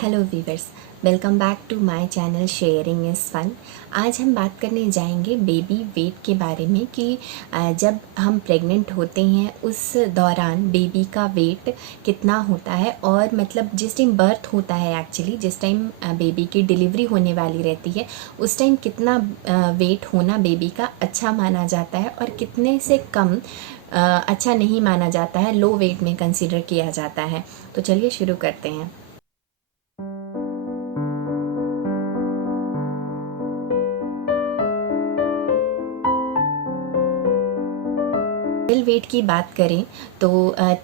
Hello viewers, welcome back to my channel sharing is fun. आज हम बात करने जाएंगे बेबी वेट के बारे में कि जब हम प्रेग्नेंट होते हैं उस दौरान बेबी का वेट कितना होता है और मतलब जिस टाइम बर्थ होता है, एक्चुअली जिस टाइम बेबी की डिलीवरी होने वाली रहती है उस टाइम कितना वेट होना बेबी का अच्छा माना जाता है और कितने से कम अच्छा नहीं माना जाता है, लो वेट में कंसिडर किया जाता है। तो चलिए शुरू करते हैं। आइडल वेट की बात करें तो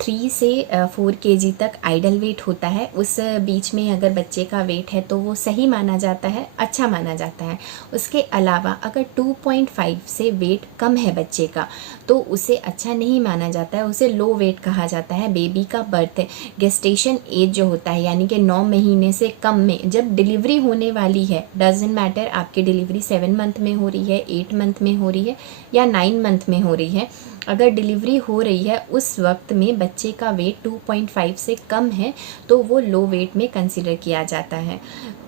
3 से 4 केजी तक आइडल वेट होता है। उस बीच में अगर बच्चे का वेट है तो वो सही माना जाता है, अच्छा माना जाता है। उसके अलावा अगर 2.5 से वेट कम है बच्चे का तो उसे अच्छा नहीं माना जाता है, उसे लो वेट कहा जाता है। बेबी का बर्थ गेस्टेशन एज जो होता है यानी कि 9 महीने से कम में जब डिलीवरी होने वाली है, डजेंट मैटर आपकी डिलीवरी 7 मंथ में हो रही है, 8 मंथ में हो रही है या 9 मंथ में हो रही है, अगर डिलीवरी हो रही है उस वक्त में बच्चे का वेट 2.5 से कम है तो वो लो वेट में कंसिडर किया जाता है।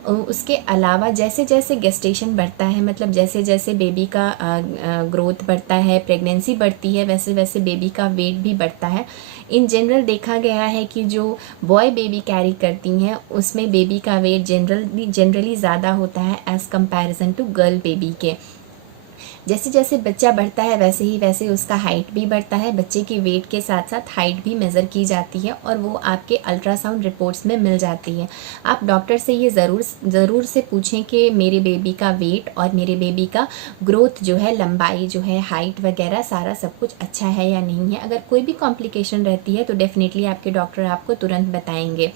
उसके अलावा जैसे जैसे गेस्टेशन बढ़ता है, मतलब जैसे जैसे बेबी का ग्रोथ बढ़ता है, प्रेगनेंसी बढ़ती है, वैसे वैसे बेबी का वेट भी बढ़ता है। इन जनरल देखा गया है कि जो बॉय बेबी कैरी करती हैं उसमें बेबी का वेट जनरली ज़्यादा होता है as comparison to girl baby के। जैसे जैसे बच्चा बढ़ता है वैसे ही वैसे उसका हाइट भी बढ़ता है। बच्चे की वेट के साथ साथ हाइट भी मेज़र की जाती है और वो आपके अल्ट्रासाउंड रिपोर्ट्स में मिल जाती है। आप डॉक्टर से ये ज़रूर से पूछें कि मेरे बेबी का वेट और मेरे बेबी का ग्रोथ जो है, लंबाई जो है, हाइट वगैरह सारा सब कुछ अच्छा है या नहीं है। अगर कोई भी कॉम्प्लिकेशन रहती है तो डेफिनेटली आपके डॉक्टर आपको तुरंत बताएंगे।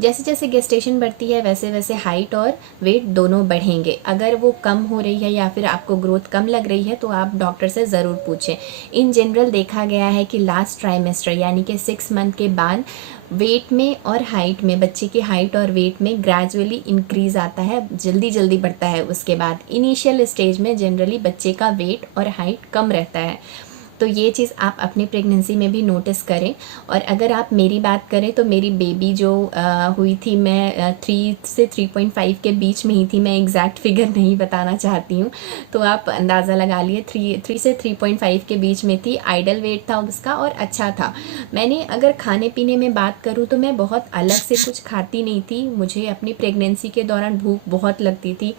जैसे जैसे गेस्टेशन बढ़ती है वैसे वैसे हाइट और वेट दोनों बढ़ेंगे। अगर वो कम हो रही है या फिर आपको ग्रोथ कम लग रही है तो आप डॉक्टर से ज़रूर पूछें। इन जनरल देखा गया है कि लास्ट ट्राइमेस्टर यानी कि 6 मंथ के बाद वेट में और हाइट में, बच्चे की हाइट और वेट में ग्रेजुअली इंक्रीज़ आता है, जल्दी जल्दी बढ़ता है। उसके बाद इनिशियल स्टेज में जनरली बच्चे का वेट और हाइट कम रहता है। तो ये चीज़ आप अपनी प्रेगनेंसी में भी नोटिस करें। और अगर आप मेरी बात करें तो मेरी बेबी जो हुई थी, मैं 3 से 3.5 के बीच में ही थी। मैं एग्जैक्ट फिगर नहीं बताना चाहती हूँ, तो आप अंदाज़ा लगा लिए। 3 से 3.5 के बीच में थी। आइडल वेट था उसका और अच्छा था। मैंने अगर खाने पीने में बात करूँ तो मैं बहुत अलग से कुछ खाती नहीं थी। मुझे अपनी प्रेगनेंसी के दौरान भूख बहुत लगती थी।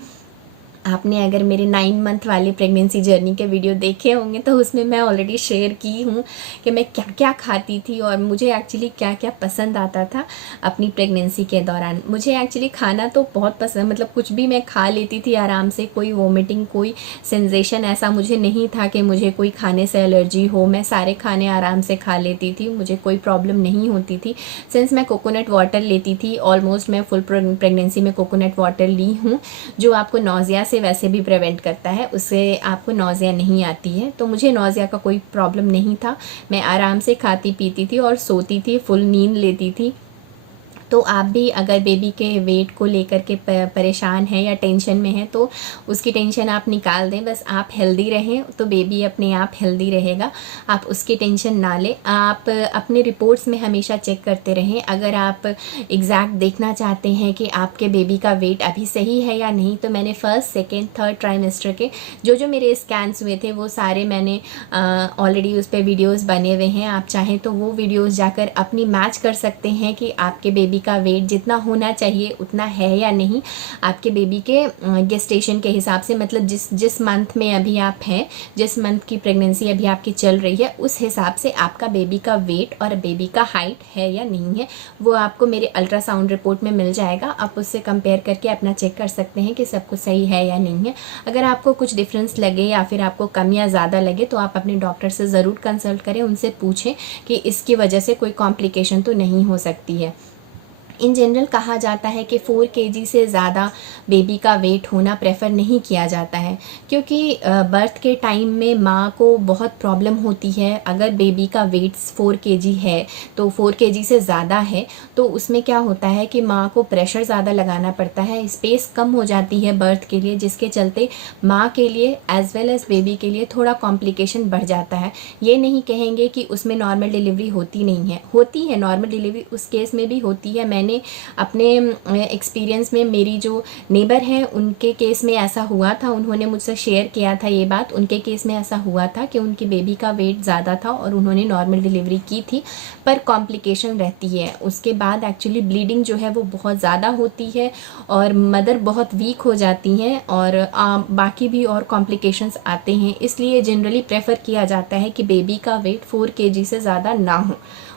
आपने अगर मेरे 9 मंथ वाले प्रेगनेंसी जर्नी के वीडियो देखे होंगे तो उसमें मैं ऑलरेडी शेयर की हूँ कि मैं क्या क्या खाती थी और मुझे एक्चुअली क्या क्या पसंद आता था अपनी प्रेगनेंसी के दौरान। मुझे एक्चुअली खाना तो बहुत पसंद, मतलब कुछ भी मैं खा लेती थी आराम से। कोई वोमिटिंग, कोई सेंसेशन ऐसा मुझे नहीं था कि मुझे कोई खाने से एलर्जी हो। मैं सारे खाने आराम से खा लेती थी, मुझे कोई प्रॉब्लम नहीं होती थी। सिंस मैं कोकोनट वाटर लेती थी, ऑलमोस्ट मैं फुल प्रेगनेंसी में कोकोनट वाटर ली हूँ जो आपको नौजिया से वैसे भी प्रिवेंट करता है, उससे आपको नौजिया नहीं आती है। तो मुझे नौजिया का कोई प्रॉब्लम नहीं था। मैं आराम से खाती पीती थी और सोती थी, फुल नींद लेती थी। तो आप भी अगर बेबी के वेट को लेकर के परेशान हैं या टेंशन में हैं तो उसकी टेंशन आप निकाल दें। बस आप हेल्दी रहें तो बेबी अपने आप हेल्दी रहेगा। आप उसकी टेंशन ना लें। आप अपने रिपोर्ट्स में हमेशा चेक करते रहें। अगर आप एग्जैक्ट देखना चाहते हैं कि आपके बेबी का वेट अभी सही है या नहीं, तो मैंने फर्स्ट, सेकेंड, थर्ड ट्राइमेस्टर के जो मेरे स्कैन्स हुए थे वो सारे मैंने ऑलरेडी उस पर वीडियोज़ बने हुए हैं। आप चाहें तो वो वीडियोज़ जाकर अपनी मैच कर सकते हैं कि आपके बेबी का वेट जितना होना चाहिए उतना है या नहीं। आपके बेबी के गेस्टेशन के हिसाब से, मतलब जिस मंथ में अभी आप हैं, जिस मंथ की प्रेगनेंसी अभी आपकी चल रही है, उस हिसाब से आपका बेबी का वेट और बेबी का हाइट है या नहीं है वो आपको मेरे अल्ट्रासाउंड रिपोर्ट में मिल जाएगा। आप उससे कंपेयर करके अपना चेक कर सकते हैं कि सब कुछ सही है या नहीं है। अगर आपको कुछ डिफरेंस लगे या फिर आपको कम या ज़्यादा लगे तो आप अपने डॉक्टर से ज़रूर कंसल्ट करें, उनसे पूछें कि इसकी वजह से कोई कॉम्प्लिकेशन तो नहीं हो सकती है। इन जनरल कहा जाता है कि 4 केजी से ज़्यादा बेबी का वेट होना प्रेफर नहीं किया जाता है, क्योंकि बर्थ के टाइम में माँ को बहुत प्रॉब्लम होती है। अगर बेबी का वेट 4 केजी है तो 4 केजी से ज़्यादा है तो उसमें क्या होता है कि माँ को प्रेशर ज़्यादा लगाना पड़ता है, स्पेस कम हो जाती है बर्थ के लिए, जिसके चलते माँ के लिए एज़ वेल एज़ बेबी के लिए थोड़ा कॉम्प्लिकेशन बढ़ जाता है। ये नहीं कहेंगे कि उसमें नॉर्मल डिलीवरी होती नहीं है, होती है। नॉर्मल डिलीवरी उस केस में भी होती है। मैंने उन्होंने अपने एक्सपीरियंस में, मेरी जो नेबर हैं उनके केस में ऐसा हुआ था, उन्होंने मुझसे शेयर किया था ये बात। उनके केस में ऐसा हुआ था कि उनकी बेबी का वेट ज़्यादा था और उन्होंने नॉर्मल डिलीवरी की थी, पर कॉम्प्लिकेशन रहती है। उसके बाद एक्चुअली ब्लीडिंग जो है वो बहुत ज़्यादा होती है और मदर बहुत वीक हो जाती हैं और बाकी भी और कॉम्प्लिकेशंस आते हैं। इसलिए जनरली प्रेफर किया जाता है कि बेबी का वेट 4 kg से ज़्यादा ना हो।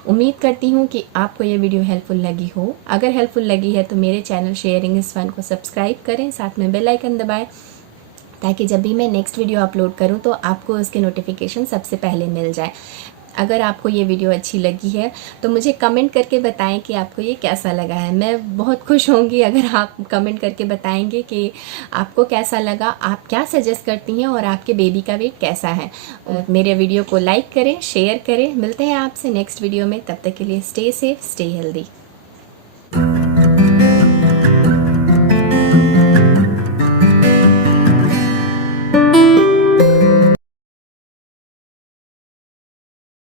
उम्मीद करती हूँ कि आपको ये वीडियो हेल्पफुल लगी हो। अगर हेल्पफुल लगी है तो मेरे चैनल शेयरिंग इज़ फन को सब्सक्राइब करें, साथ में बेल आइकन दबाएं ताकि जब भी मैं नेक्स्ट वीडियो अपलोड करूं तो आपको उसके नोटिफिकेशन सबसे पहले मिल जाए। अगर आपको ये वीडियो अच्छी लगी है तो मुझे कमेंट करके बताएं कि आपको ये कैसा लगा है। मैं बहुत खुश होंगी अगर आप कमेंट करके बताएंगे कि आपको कैसा लगा, आप क्या सजेस्ट करती हैं और आपके बेबी का वेट कैसा है। और मेरे वीडियो को लाइक करें, शेयर करें। मिलते हैं आपसे नेक्स्ट वीडियो में, तब तक के लिए स्टे सेफ, स्टे हेल्दी।